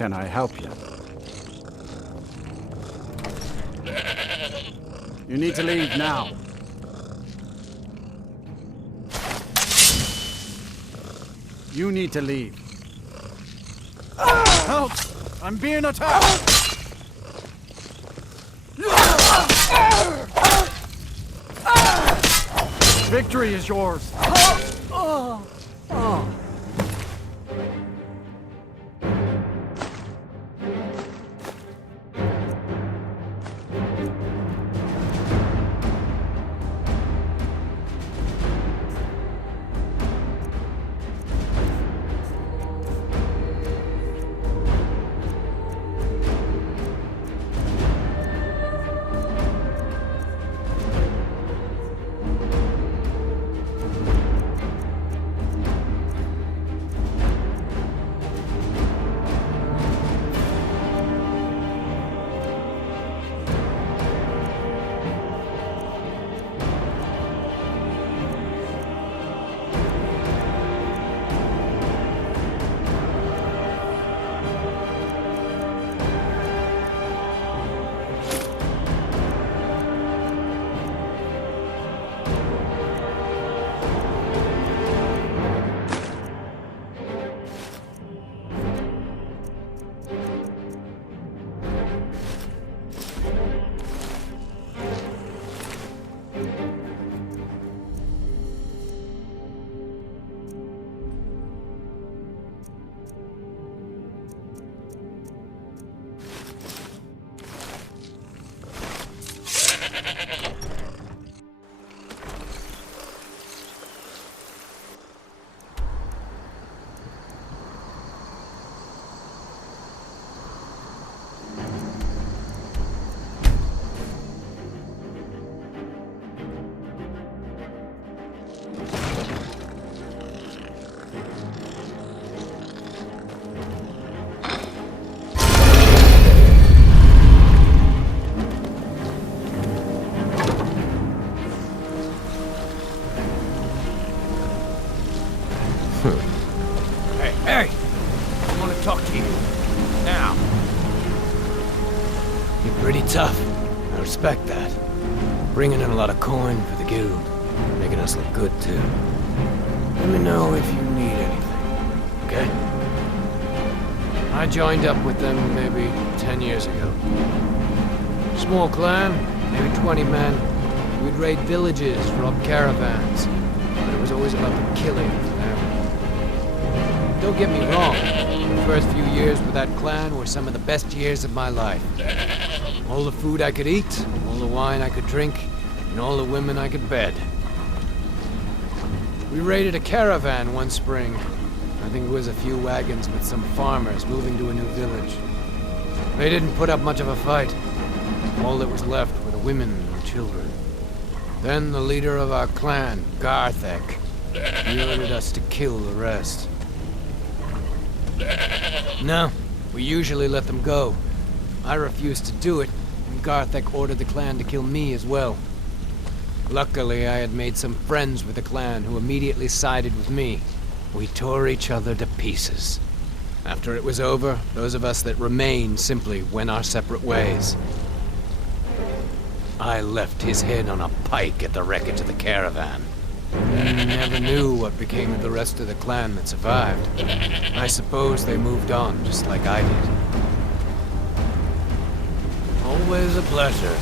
Can I help you? You need to leave now. You need to leave. Help! I'm being attacked! Victory is yours! Hey! I want to talk to you. Now. You're pretty tough. I respect that. Bringing in a lot of coin for the guild. Making us look good, too. Let me know if you need anything, okay? I joined up with them maybe 10 years ago. Small clan, maybe 20 men. We'd raid villages, rob caravans. But it was always about the killing for them. Don't get me wrong, the first few years with that clan were some of the best years of my life. All the food I could eat, all the wine I could drink, and all the women I could bed. We raided a caravan one spring. I think it was a few wagons with some farmers moving to a new village. They didn't put up much of a fight. All that was left were the women and children. Then the leader of our clan, Garthek, he ordered us to kill the rest. No, we usually let them go. I refused to do it, and Garthek ordered the clan to kill me as well. Luckily, I had made some friends with the clan who immediately sided with me. We tore each other to pieces. After it was over, those of us that remained simply went our separate ways. I left his head on a pike at the wreckage of the caravan. Never knew what became of the rest of the clan that survived. I suppose they moved on, just like I did. Always a pleasure.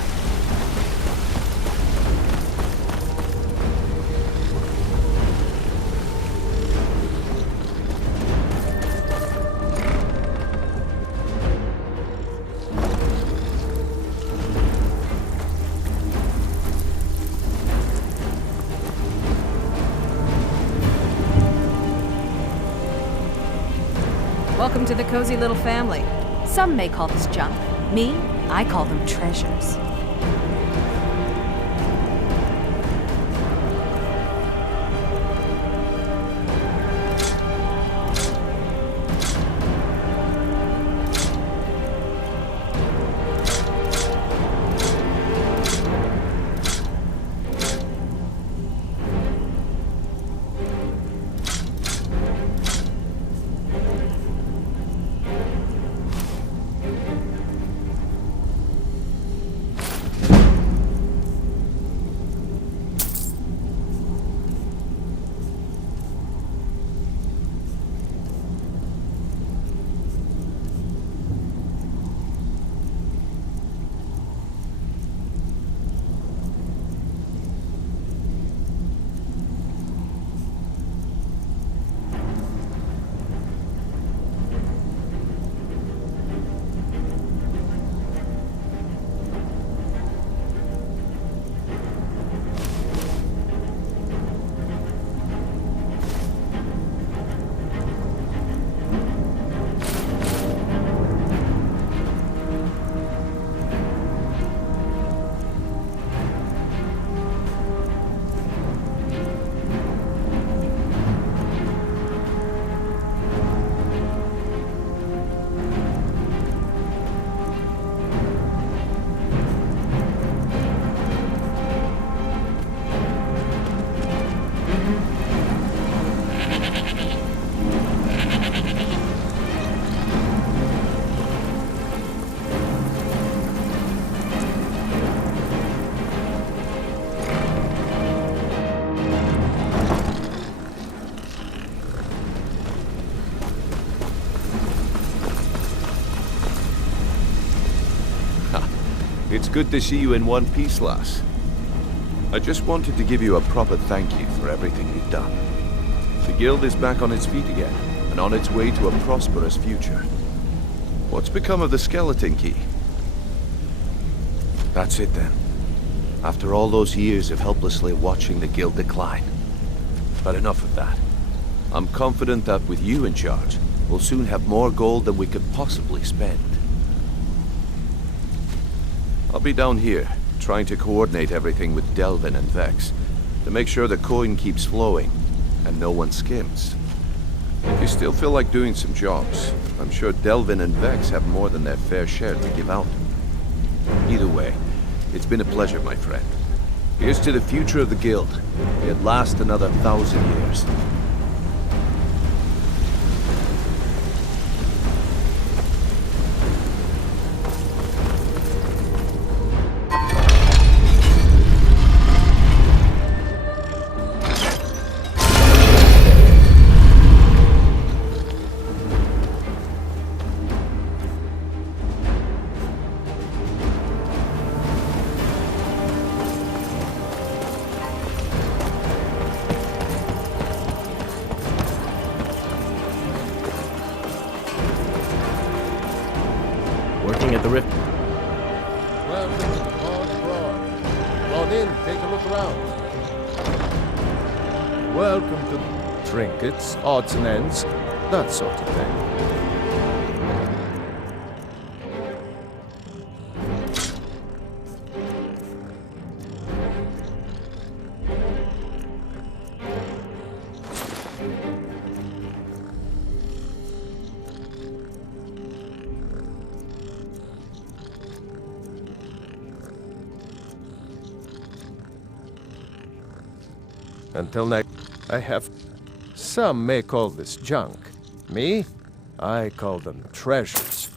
Welcome to the cozy little family. Some may call this junk. Me, I call them treasures. It's good to see you in one piece, lass. I just wanted to give you a proper thank you for everything you've done. The guild is back on its feet again, and on its way to a prosperous future. What's become of the skeleton key? That's it then. After all those years of helplessly watching the guild decline. But enough of that. I'm confident that with you in charge, we'll soon have more gold than we could possibly spend. I'll be down here, trying to coordinate everything with Delvin and Vex, to make sure the coin keeps flowing, and no one skims. If you still feel like doing some jobs, I'm sure Delvin and Vex have more than their fair share to give out. Either way, it's been a pleasure, my friend. Here's to the future of the guild. May it last another 1,000 years. Working at the rift. Welcome to the Pond Broad. Come on in, take a look around. Welcome to trinkets, odds and ends, that sort of thing. Until next, I have... Some may call this junk. Me? I call them treasures.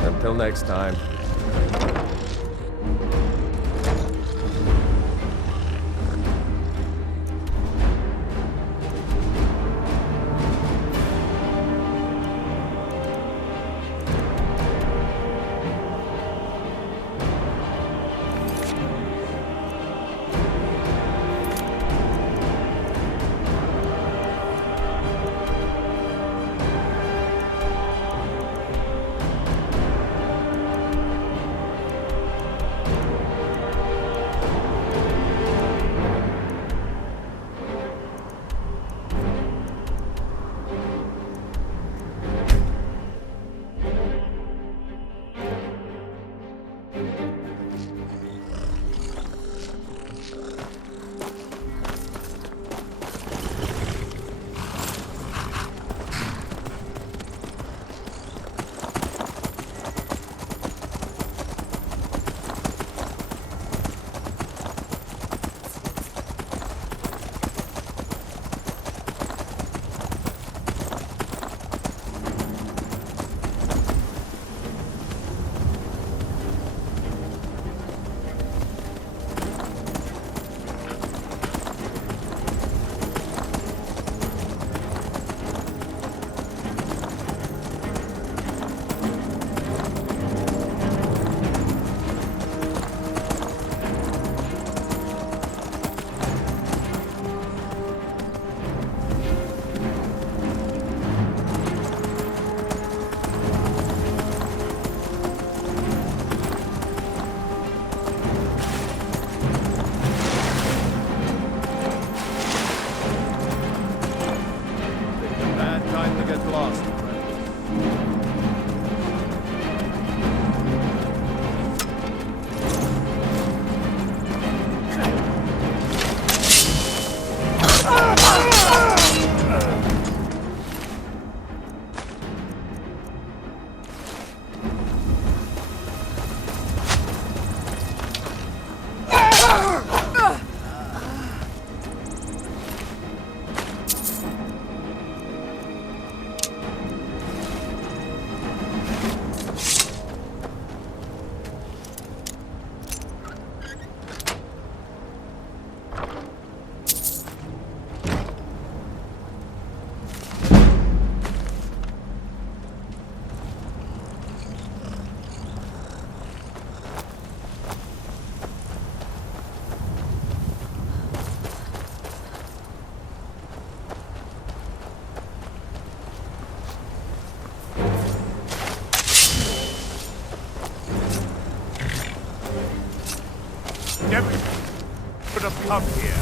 Until next time. Come here.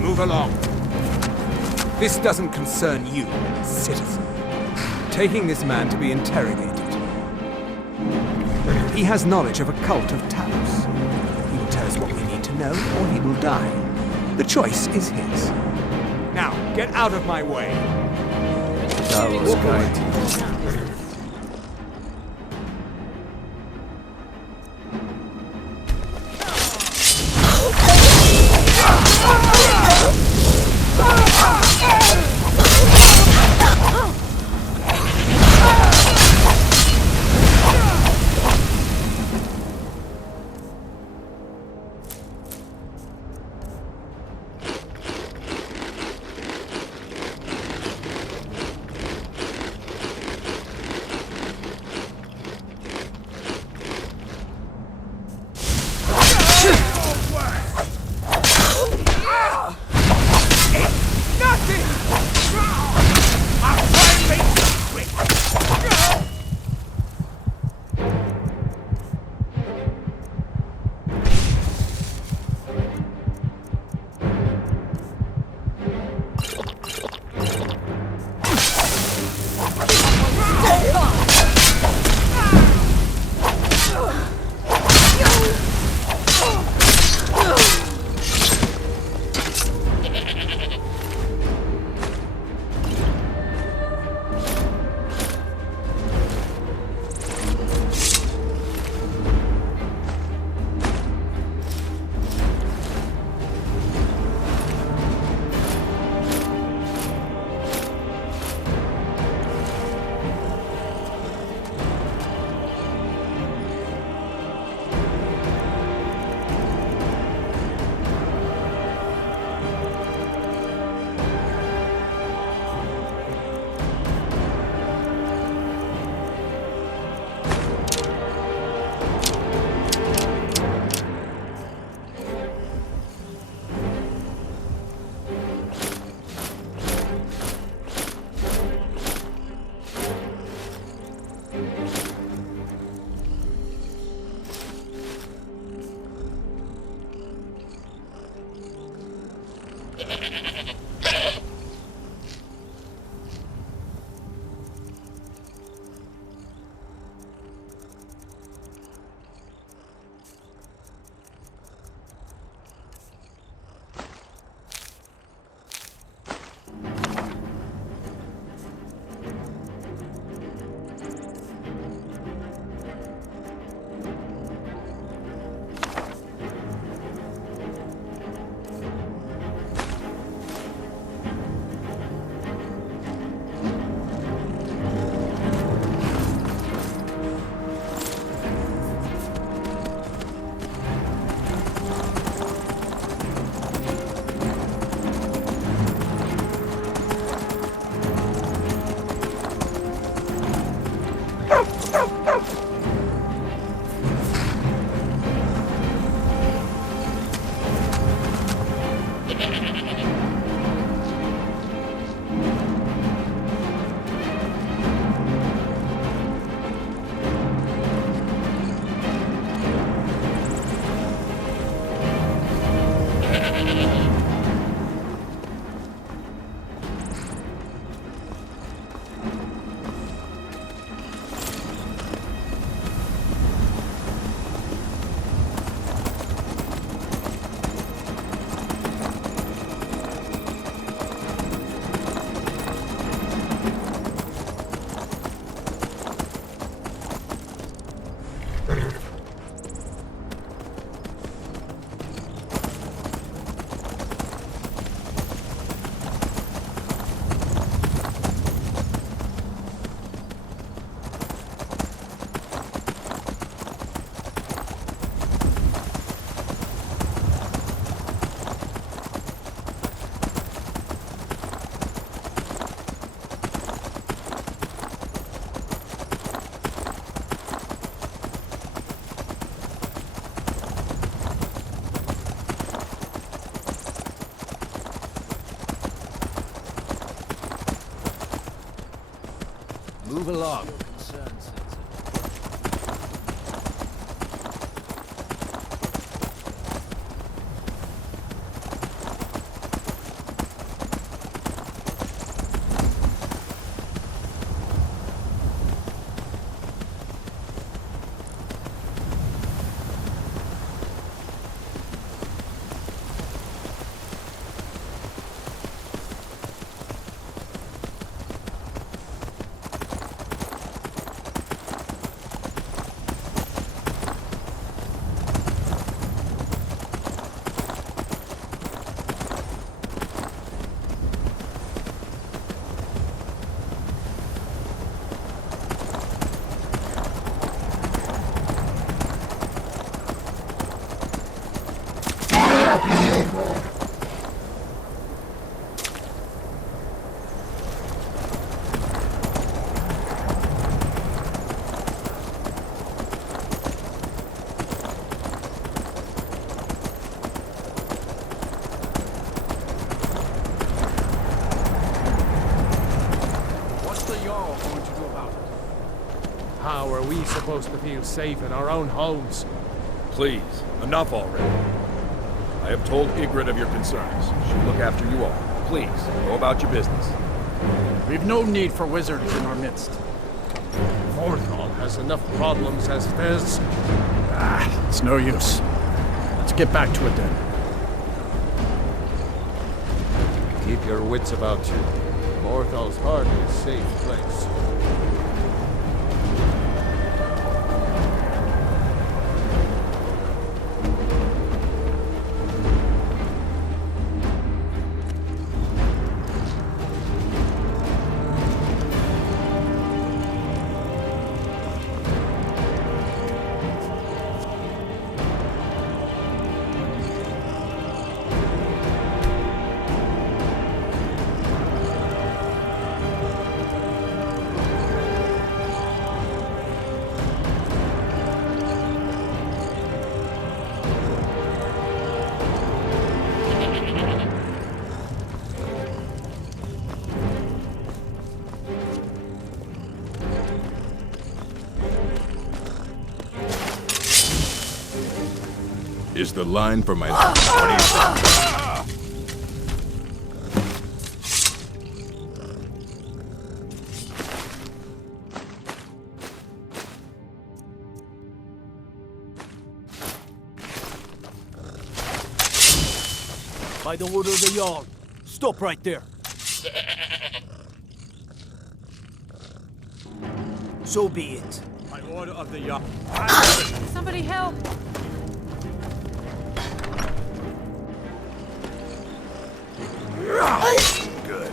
Move along. This doesn't concern you, citizen. Taking this man to be interrogated. He has knowledge of a cult of Talos. He will tell us what we need to know, or he will die. The choice is his. Now, get out of my way. Talos guide. Move along. What's the Jarl going to do about it? How are we supposed to feel safe in our own homes? Please, enough already. I have told Ygritte of your concerns. She'll look after you all. Please, go about your business. We've no need for wizards in our midst. Vorthal has enough problems as it is. It's no use. Let's get back to it then. Keep your wits about you. Vorthal's hardly a safe place. Is the line for my... What do you think? By the order of the Jarl. Stop right there. So be it. By order of the Jarl. Somebody help! Good.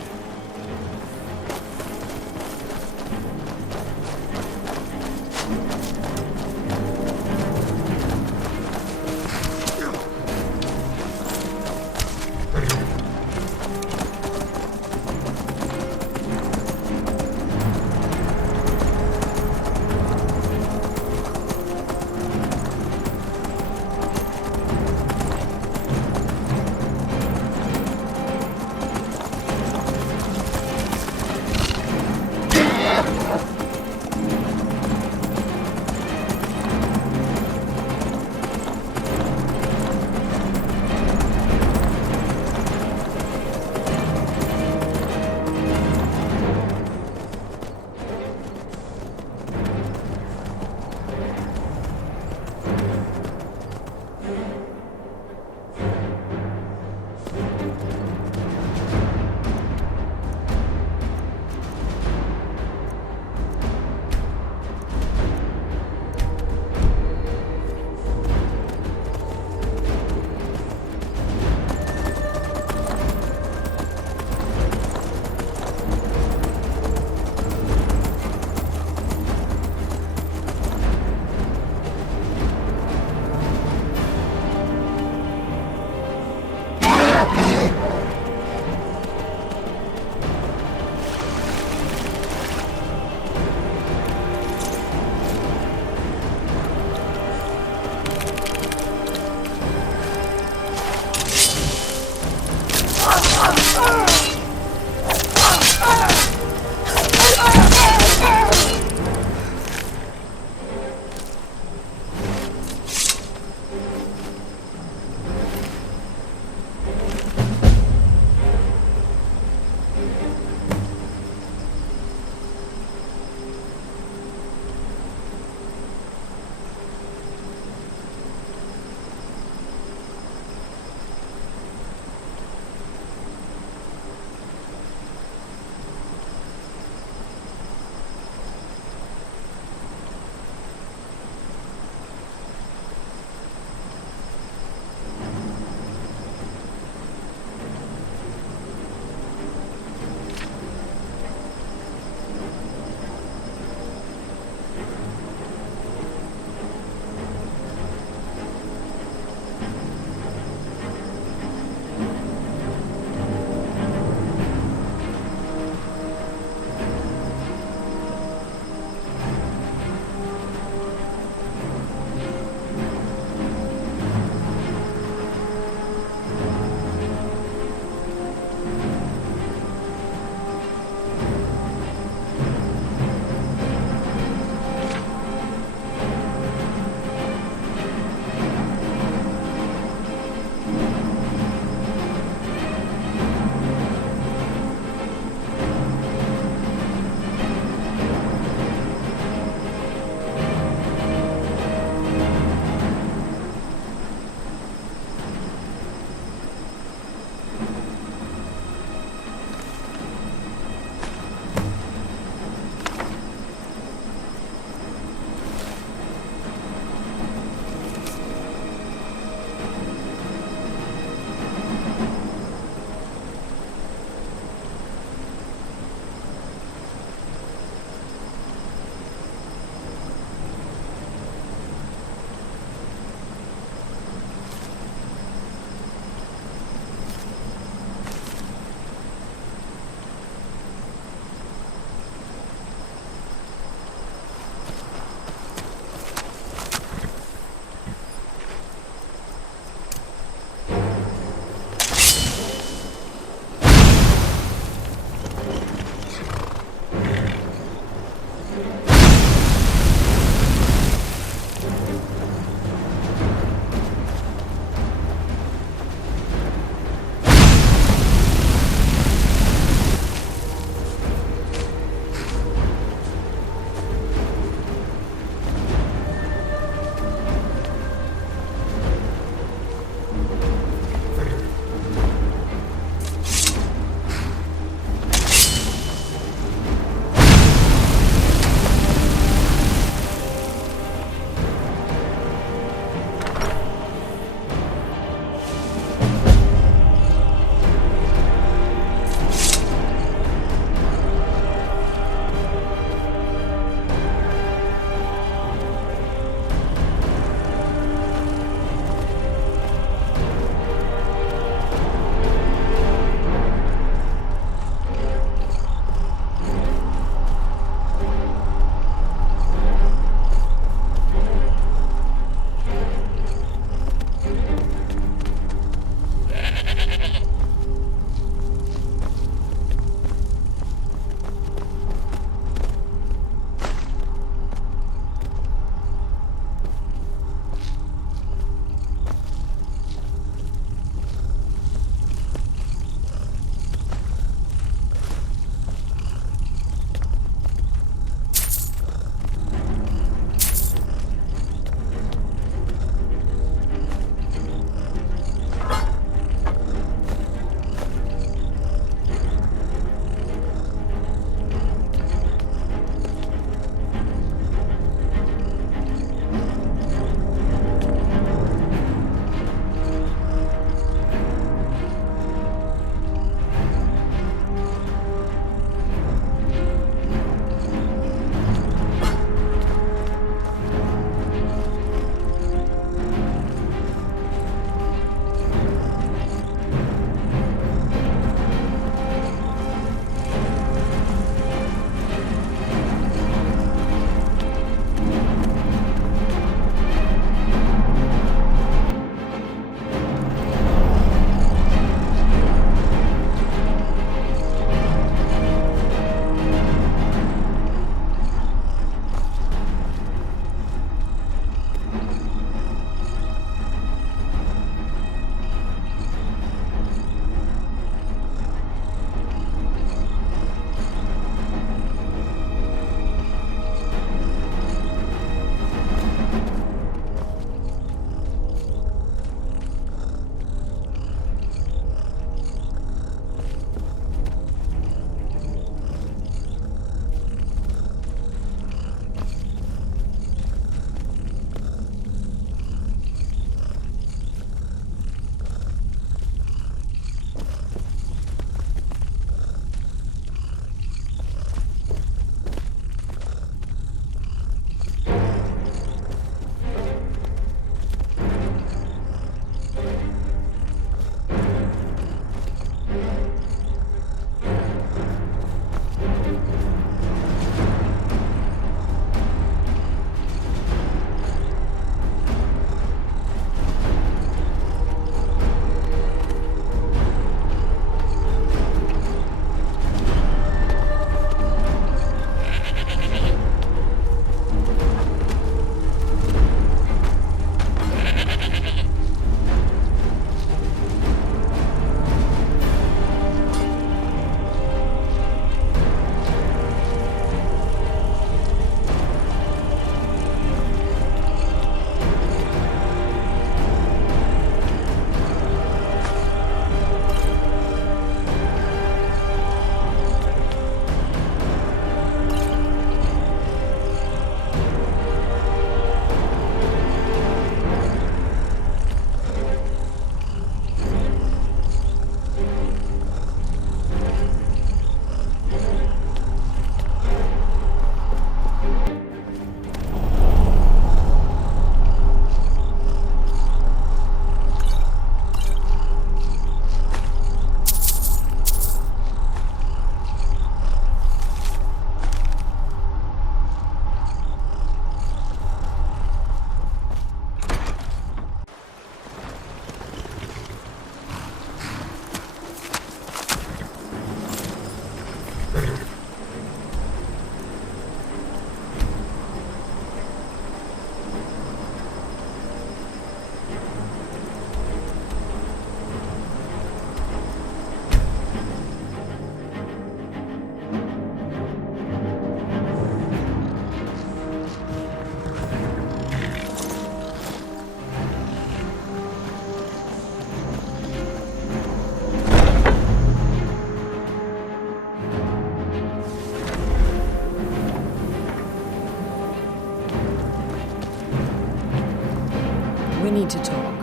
need to talk.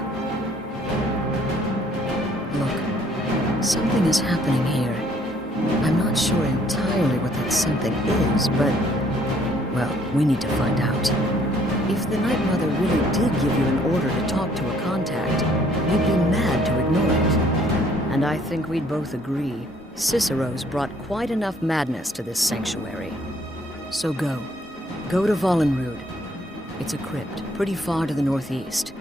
Look, something is happening here. I'm not sure entirely what that something is, but... well, we need to find out. If the Night Mother really did give you an order to talk to a contact, you'd be mad to ignore it. And I think we'd both agree, Cicero's brought quite enough madness to this sanctuary. So go. Go to Vollenrud. It's a crypt, pretty far to the northeast.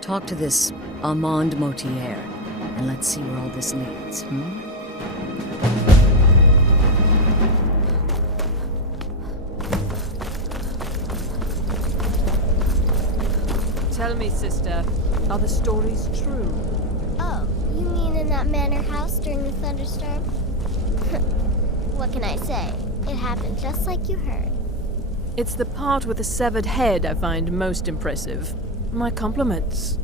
Talk to this Armand Motier, and let's see where all this leads, Tell me, sister, are the stories true? Oh, you mean in that manor house during the thunderstorm? What can I say? It happened just like you heard. It's the part with the severed head I find most impressive. My compliments.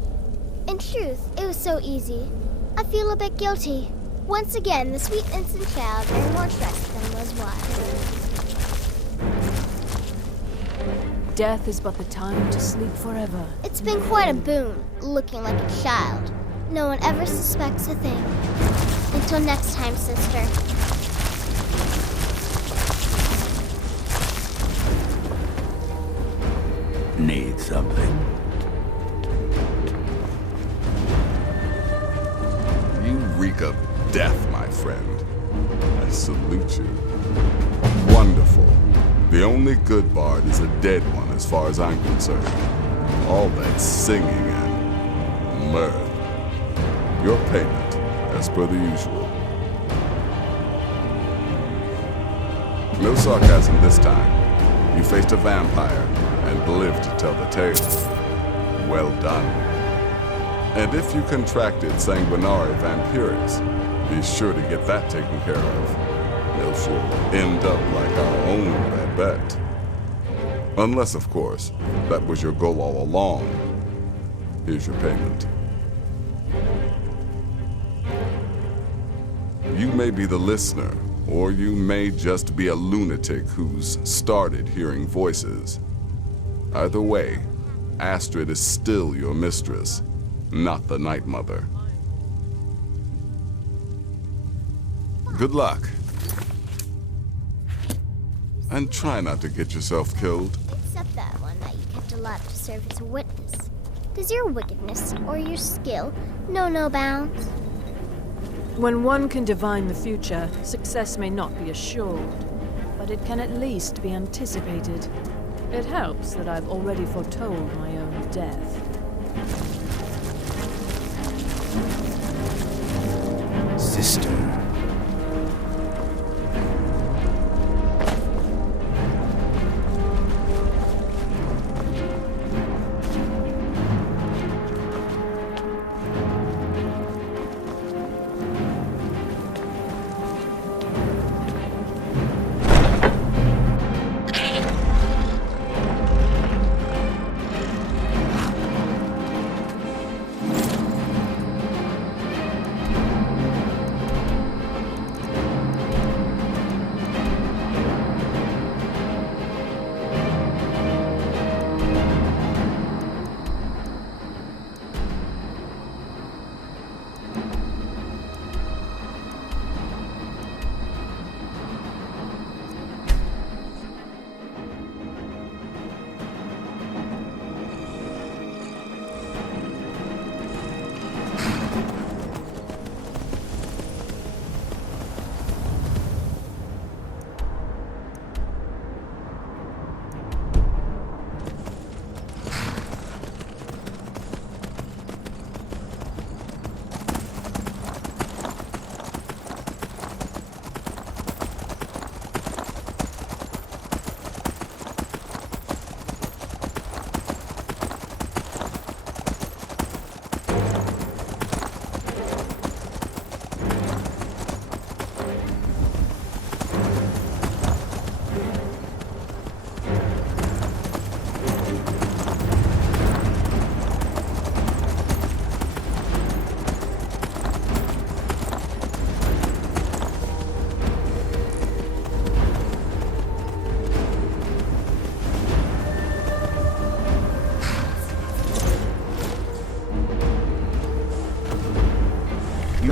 In truth, it was so easy. I feel a bit guilty. Once again, the sweet innocent child earned more trust than was wise. Death is but the time to sleep forever. It's been quite a boon, looking like a child. No one ever suspects a thing. Until next time, sister. Need something? You reek of death, my friend. I salute you. Wonderful. The only good bard is a dead one as far as I'm concerned. All that singing and mirth. Your payment, as per the usual. No sarcasm this time. You faced a vampire and lived to tell the tale. Well done. And if you contracted sanguinary vampiris, be sure to get that taken care of. Else you'll end up like our own, I bet. Unless, of course, that was your goal all along. Here's your payment. You may be the listener, or you may just be a lunatic who's started hearing voices. Either way, Astrid is still your mistress, not the Night Mother. Good luck. And try not to get yourself killed. Except that one that you kept alive to serve as a witness. Does your wickedness or your skill know no bounds? When one can divine the future, success may not be assured, but it can at least be anticipated. It helps that I've already foretold my own death. Sister.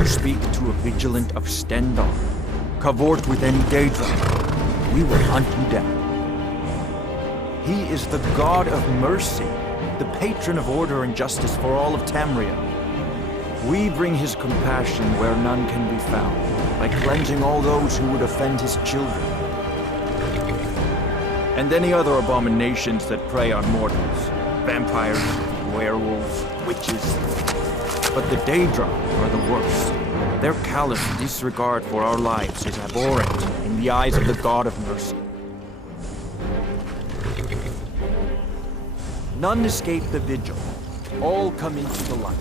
speak to a vigilant of Stendar, cavort with any Daedra, we will hunt you down. He is the god of mercy, the patron of order and justice for all of Tamria. We bring his compassion where none can be found, by cleansing all those who would offend his children. And any other abominations that prey on mortals. Vampires, werewolves, witches. But the Daedra are the worst. Their callous disregard for our lives is abhorrent in the eyes of the god of mercy. None escape the vigil. All come into the light.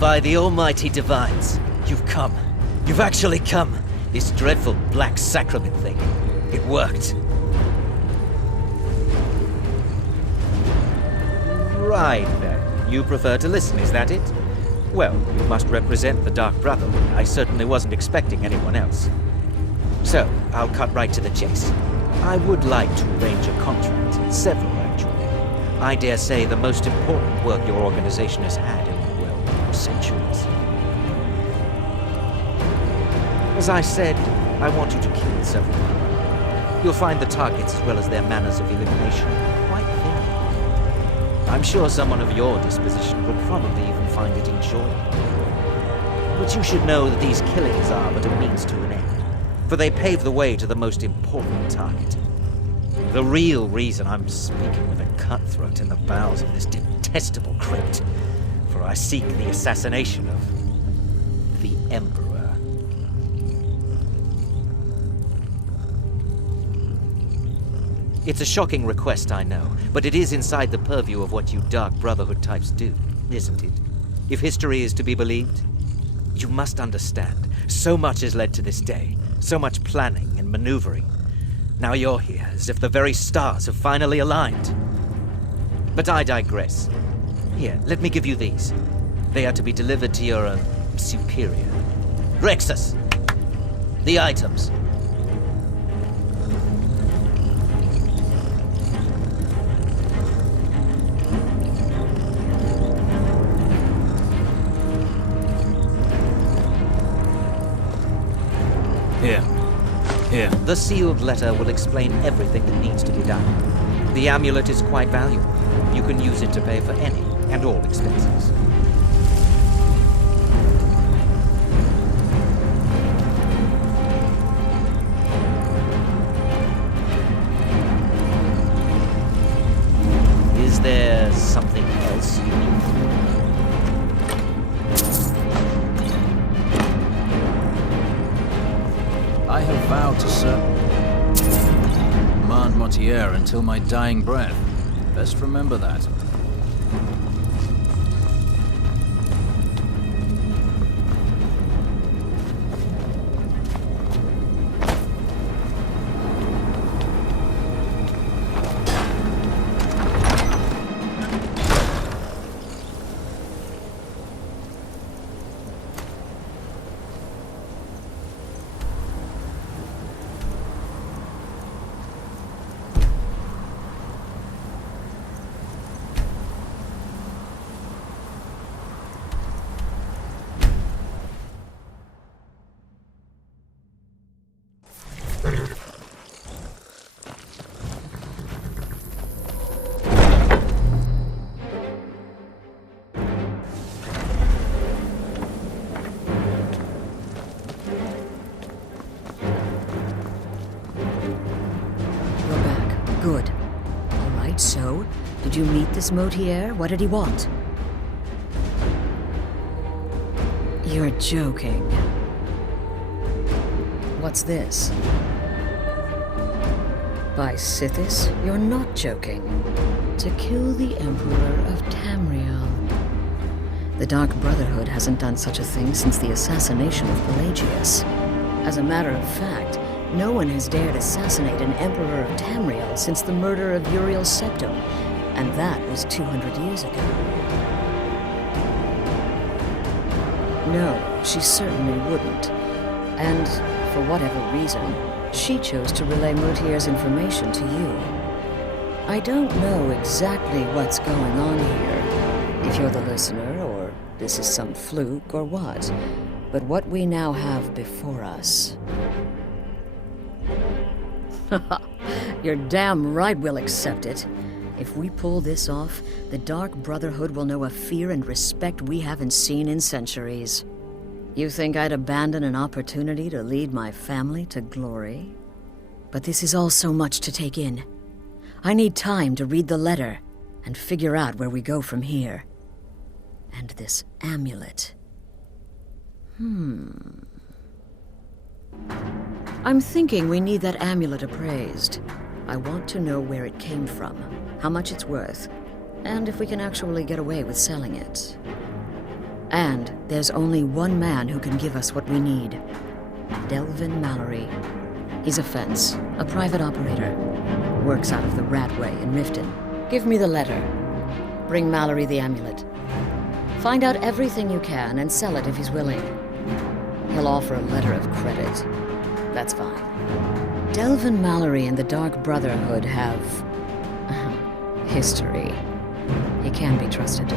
By the almighty divines, you've come. You've actually come. This dreadful black sacrament thing. It worked. Right then. You prefer to listen, is that it? Well, you must represent the Dark Brotherhood. I certainly wasn't expecting anyone else. So, I'll cut right to the chase. I would like to arrange a contract. Several, actually. I dare say the most important work your organization has had in, well, centuries. As I said, I want you to kill several. You'll find the targets as well as their manners of elimination quite thin. I'm sure someone of your disposition will probably even find it enjoyable. But you should know that these killings are but a means to an end, for they pave the way to the most important target. The real reason I'm speaking with a cutthroat in the bowels of this detestable crypt, for I seek the assassination of the Emperor. It's a shocking request, I know, but it is inside the purview of what you Dark Brotherhood types do, isn't it? If history is to be believed, you must understand, so much has led to this day, so much planning and maneuvering. Now you're here, as if the very stars have finally aligned. But I digress. Here, let me give you these. They are to be delivered to your, superior. Rexus! The items. Here. The sealed letter will explain everything that needs to be done. The amulet is quite valuable. You can use it to pay for any and all expenses. Is there something else you need? I have vowed to serve Mand Motier until my dying breath. Best remember that. Good. All right, so, did you meet this Motier? What did he want? You're joking. What's this? By Sithis, you're not joking. To kill the Emperor of Tamriel. The Dark Brotherhood hasn't done such a thing since the assassination of Pelagius. As a matter of fact, no one has dared assassinate an Emperor of Tamriel since the murder of Uriel's septum, and that was 200 years ago. No, she certainly wouldn't. And, for whatever reason, she chose to relay Motier's information to you. I don't know exactly what's going on here, if you're the listener, or this is some fluke, or what. But what we now have before us... You're damn right we'll accept it. If we pull this off, the Dark Brotherhood will know a fear and respect we haven't seen in centuries. You think I'd abandon an opportunity to lead my family to glory? But this is all so much to take in. I need time to read the letter and figure out where we go from here. And this amulet. I'm thinking we need that amulet appraised. I want to know where it came from, how much it's worth, and if we can actually get away with selling it. And there's only one man who can give us what we need. Delvin Mallory. He's a fence, a private operator. Works out of the Ratway in Riften. Give me the letter. Bring Mallory the amulet. Find out everything you can and sell it if he's willing. He'll offer a letter of credit. That's fine. Delvin Mallory and the Dark Brotherhood have... history. He can be trusted.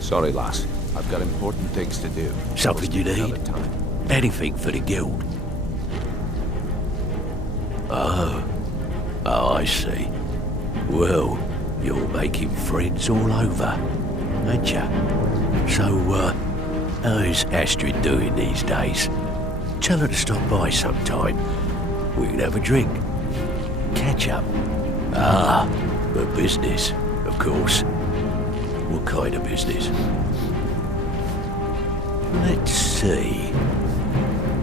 Sorry, lass. I've got important things to do. Something you need? Another time. Anything for the guild. Oh, I see. Well, you're making friends all over, aren't ya? So, how's Astrid doing these days? Tell her to stop by sometime. We can have a drink. Catch up. Ah, but business, of course. What kind of business? Let's see.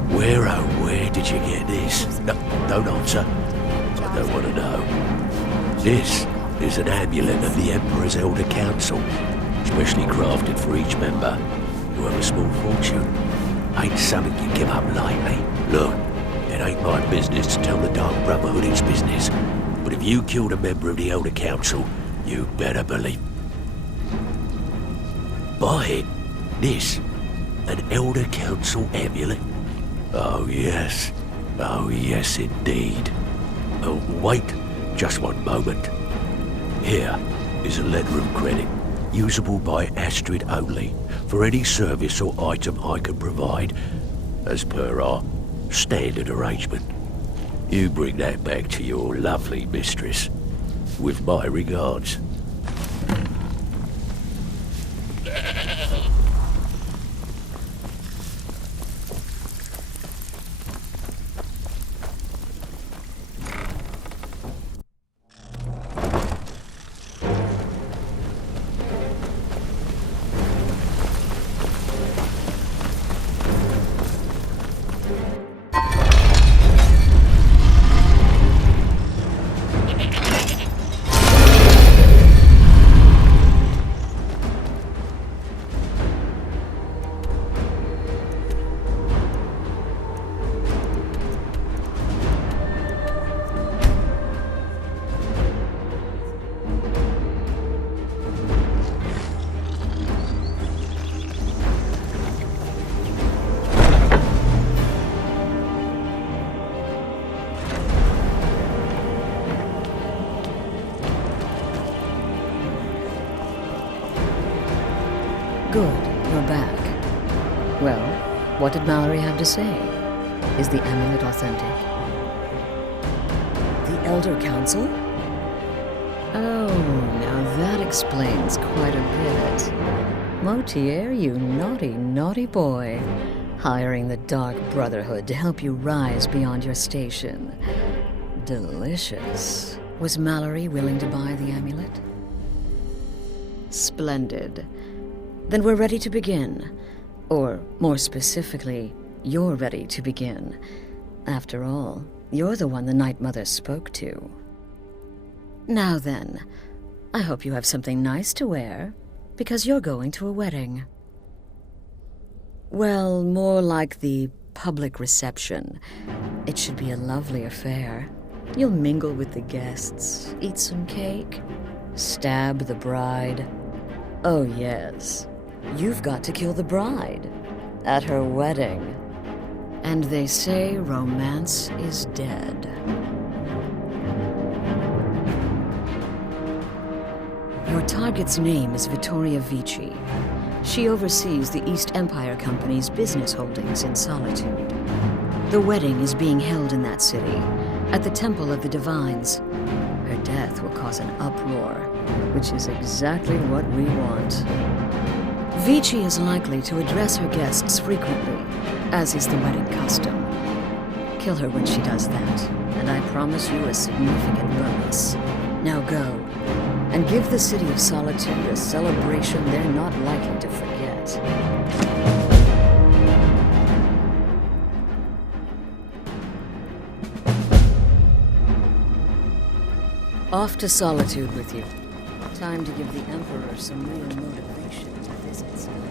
Where did you get this? No, don't answer. I don't want to know. This is an amulet of the Emperor's Elder Council, specially crafted for each member who have a small fortune. Ain't something you give up lightly. Look, it ain't my business to tell the Dark Brotherhood its business, but if you killed a member of the Elder Council, you better believe. Buy it. This, an Elder Council amulet? Oh yes indeed. Oh, wait, just one moment. Here is a letter of credit, usable by Astrid only, for any service or item I can provide, as per our standard arrangement. You bring that back to your lovely mistress, with my regards. Good, you're back. Well, what did Mallory have to say? Is the amulet authentic? The Elder Council? Oh, now that explains quite a bit. Motier, you naughty, naughty boy. Hiring the Dark Brotherhood to help you rise beyond your station. Delicious. Was Mallory willing to buy the amulet? Splendid. Then we're ready to begin. Or, more specifically, you're ready to begin. After all, you're the one the Night Mother spoke to. Now then, I hope you have something nice to wear, because you're going to a wedding. Well, more like the public reception. It should be a lovely affair. You'll mingle with the guests, eat some cake, stab the bride. Oh yes, you've got to kill the bride at her wedding. And they say romance is dead. Your target's name is Vittoria Vici. She oversees the East Empire Company's business holdings in Solitude. The wedding is being held in that city, at the Temple of the Divines. Her death will cause an uproar, which is exactly what we want. Vici is likely to address her guests frequently, as is the wedding custom. Kill her when she does that, and I promise you a significant bonus. Now go, and give the City of Solitude a celebration they're not likely to forget. Off to Solitude with you. Time to give the Emperor some real motivation to visit.